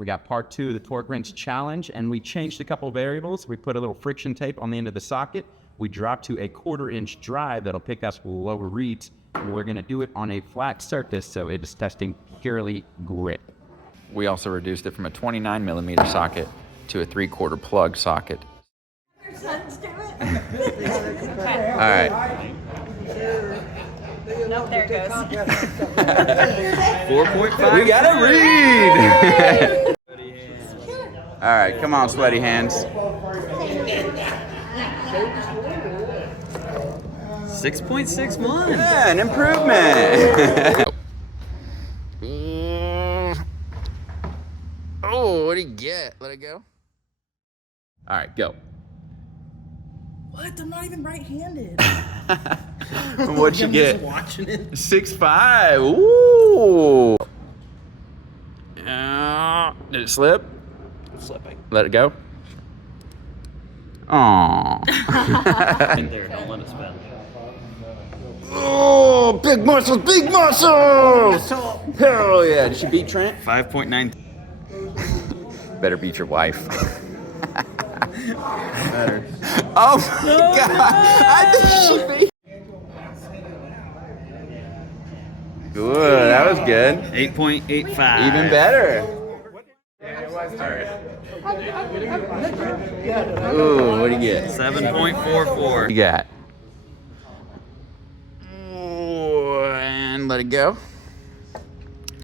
We got part 2 of the torque wrench challenge, and we changed a couple variables. We put a little friction tape on the end of the socket. We dropped to a 1/4 inch drive that'll pick us lower reads. And we're gonna do it on a flat surface, so it is testing purely grip. We also reduced it from a 29mm socket to a 3/4 plug socket. Your sons do it? All right. Nope, there it goes. 4.5. We got a read. All right, come on, sweaty hands. 6.61. Yeah, an improvement. Oh, what do you get? Let it go. All right, go. What? I'm not even right-handed. What'd you I'm get? just watching it. 6.5. Ooh. Did it slip? It's slipping. Let it go. Aww. There, don't let it spin. Oh, big muscles, big muscles! Hell yeah. Did she beat Trent? 5.9. Better beat your wife. Oh my god. I think she beat. Good, that was good. 8.85. Even better. Ooh, what do you get? 7.44. You got? Ooh, and let it go.